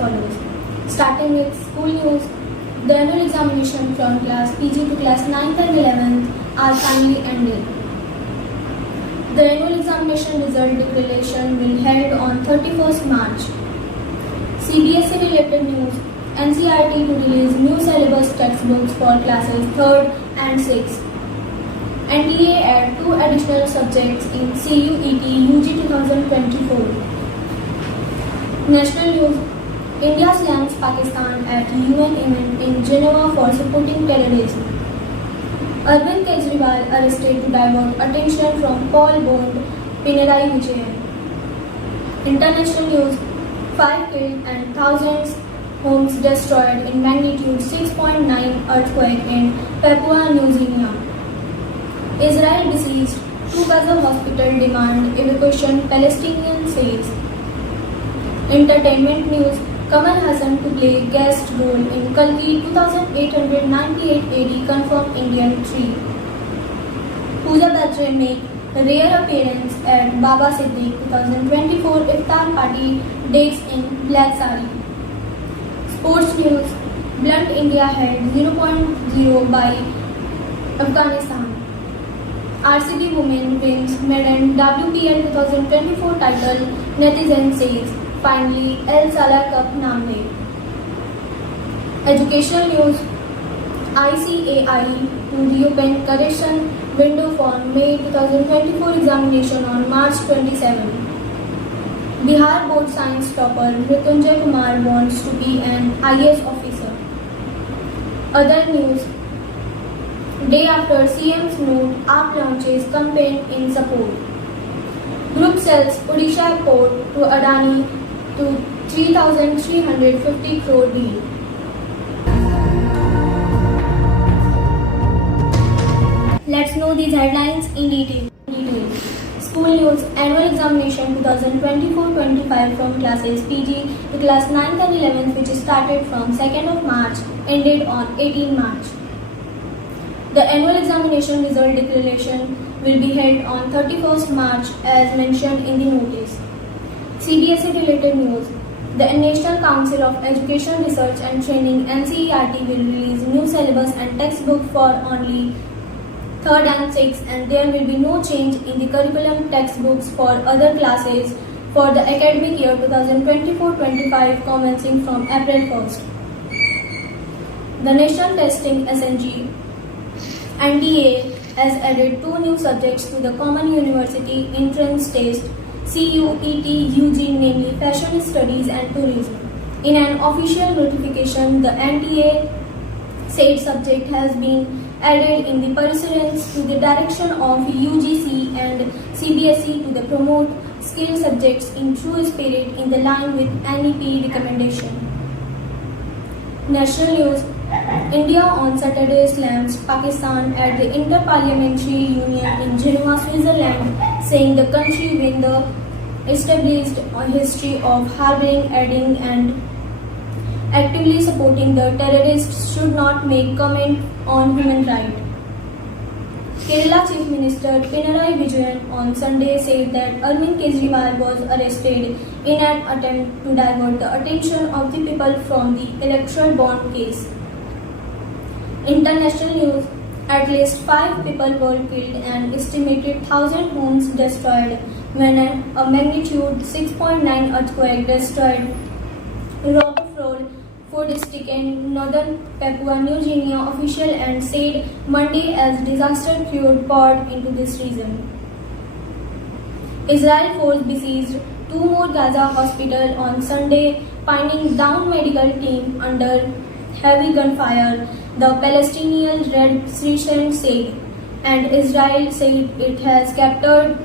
follows. Starting with school news, the annual examination from class PG to class 9th and 11th are finally ended. The annual examination result declaration will be held on 31st March. CBSE related news, NCERT to release new syllabus textbooks for classes 3rd and 6th. NTA add 2 additional subjects in CUET UG 2024. National news, India slams Pakistan at UN event in Geneva for supporting terrorism. Arvind Kejriwal arrested to divert attention from Paul Bond, Pinarayi Vijayan. International news, 5 killed and thousands homes destroyed in magnitude 6.9 earthquake in Papua New Guinea. Israel besieged 2 Gaza hospital demand evacuation, Palestinian says. Entertainment news, Kamal Hassan to play guest role in Kalki 2898 AD confirmed Indian 3. Pooja Batre make rare appearance at Baba Siddiq 2024 Iftar party, dates in black sari. Sports news, blunt India held 0.0 by Afghanistan. RCB women wins maiden WPL 2024 title, netizen says. Finally, El Salah Cup named. Educational news, ICAI to reopen correction window for May 2024 examination on March 27. Bihar board science topper Mrityunjay Kumar wants to be an IAS officer. Other news, day after CM's note, AAP launches campaign in support. Group sells Odisha port to Adani to 3,350 crore deal. Let's know these headlines in detail. School news, annual examination 2024-25 from classes PG to class 9th and 11th, which started from 2nd of March, ended on 18 March. The annual examination result declaration will be held on 31st March as mentioned in the notice. CBSE related news, the National Council of Education Research and Training NCERT will release new syllabus and textbook for only 3rd and 6th, and there will be no change in the curriculum textbooks for other classes for the academic year 2024-25 commencing from April 1st. The National Testing SNG NTA has added 2 new subjects to the Common University Entrance Test CUET UG, namely Fashion Studies and Tourism. In an official notification, the NTA said subject has been added in the pursuance to the direction of UGC and CBSE to the promote skill subjects in true spirit in the line with NEP recommendation. National news, India on Saturday slams Pakistan at the Inter-Parliamentary Union in Geneva, Switzerland, saying the country with the established history of harboring, aiding and actively supporting the terrorists should not make comment on human rights. Kerala Chief Minister Pinarayi Vijayan on Sunday said that Arvind Kejriwal was arrested in an attempt to divert the attention of the people from the electoral bond case. International news, at least 5 people were killed and estimated 1,000 homes destroyed when a magnitude 6.9 earthquake destroyed Rockford food stick in northern Papua New Guinea, official and said Monday as disaster fuel poured into this region. Israel force besieged 2 more Gaza hospitals on Sunday, pinning down medical team under heavy gunfire, the Palestinian Red Crescent said, and Israel said it has captured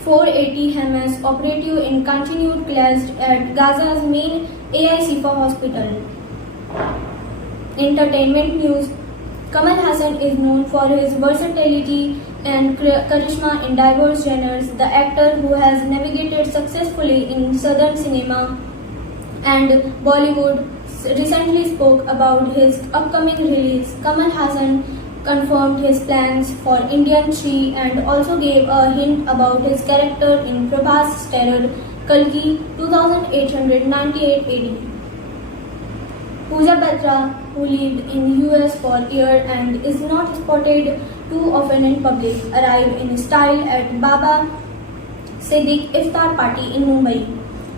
480 Hamas operative in continued clash at Gaza's main Al-Shifa hospital. Entertainment news, Kamal Hassan is known for his versatility and charisma in diverse genres. The actor, who has navigated successfully in Southern cinema and Bollywood, recently spoke about his upcoming release. Kamal Hassan confirmed his plans for Indian 3 and also gave a hint about his character in Prabhas' Terror, Kalki 2898 AD. Pooja Batra, who lived in US for years and is not spotted too often in public, arrived in style at Baba Siddiq Iftar Party in Mumbai.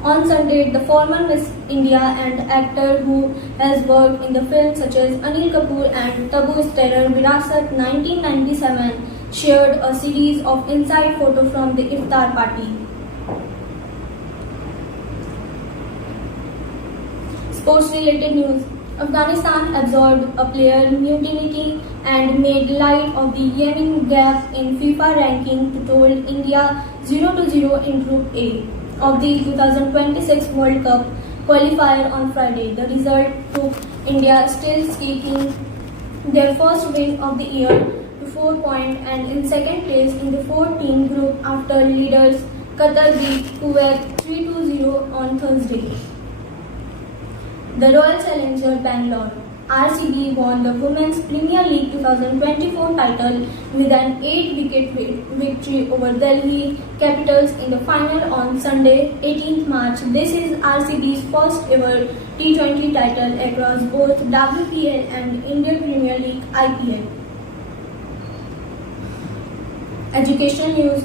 On Sunday, the former Miss India and actor who has worked in the films such as Anil Kapoor and Tabu's Terror Virasat 1997 shared a series of inside photos from the Iftar party. Sports-related news. Afghanistan absorbed a player mutiny and made light of the Yemen gap in FIFA ranking to hold India 0-0 in Group A of the 2026 World Cup qualifier on Friday. The result took India still seeking their first win of the year to 4 points and in second place in the 4-team group after leaders Qatar beat Kuwait 3-0 on Thursday. The Royal Challengers Bangalore RCB won the Women's Premier League 2024 title with an 8-wicket victory over Delhi Capitals in the final on Sunday, 18th March. This is RCB's first ever T20 title across both WPL and Indian Premier League IPL. Education news.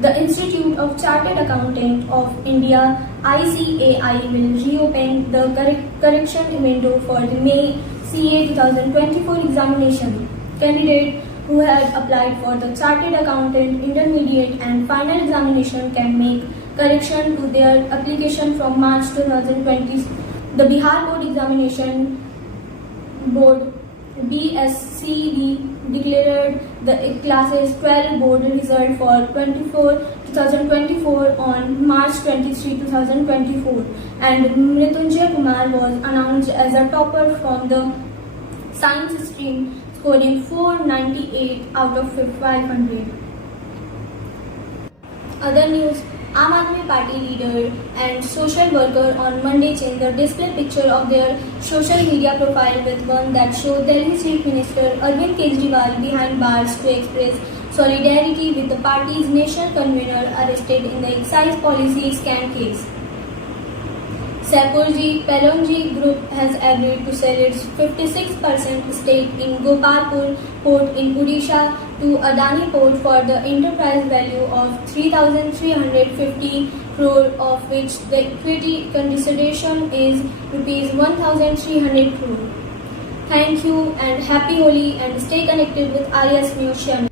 The Institute of Chartered Accountants of India ICAI will reopen the correction window for the May CA 2024 examination. Candidates who have applied for the Chartered Accountant Intermediate and Final examination can make correction to their application from March 2020. The Bihar Board Examination Board BSCB declared the classes 12 board result for 2024 on March 23, 2024 and Mrityunjay Kumar was announced as a topper from the science stream, scoring 498 out of 500. Other news. Aam Aadmi Party leader and social worker on Monday changed the display picture of their social media profile with one that showed Delhi Chief Minister Arvind Kejriwal behind bars to express solidarity with the party's national convener arrested in the excise policy scam case. Shapoorji Pallonji Group has agreed to sell its 56% stake in Gopalpur Port in Odisha to Adani Port for the enterprise value of 3,350 crore, of which the equity consideration is rupees 1,300 crore. Thank you and happy Holi and stay connected with IS News channel.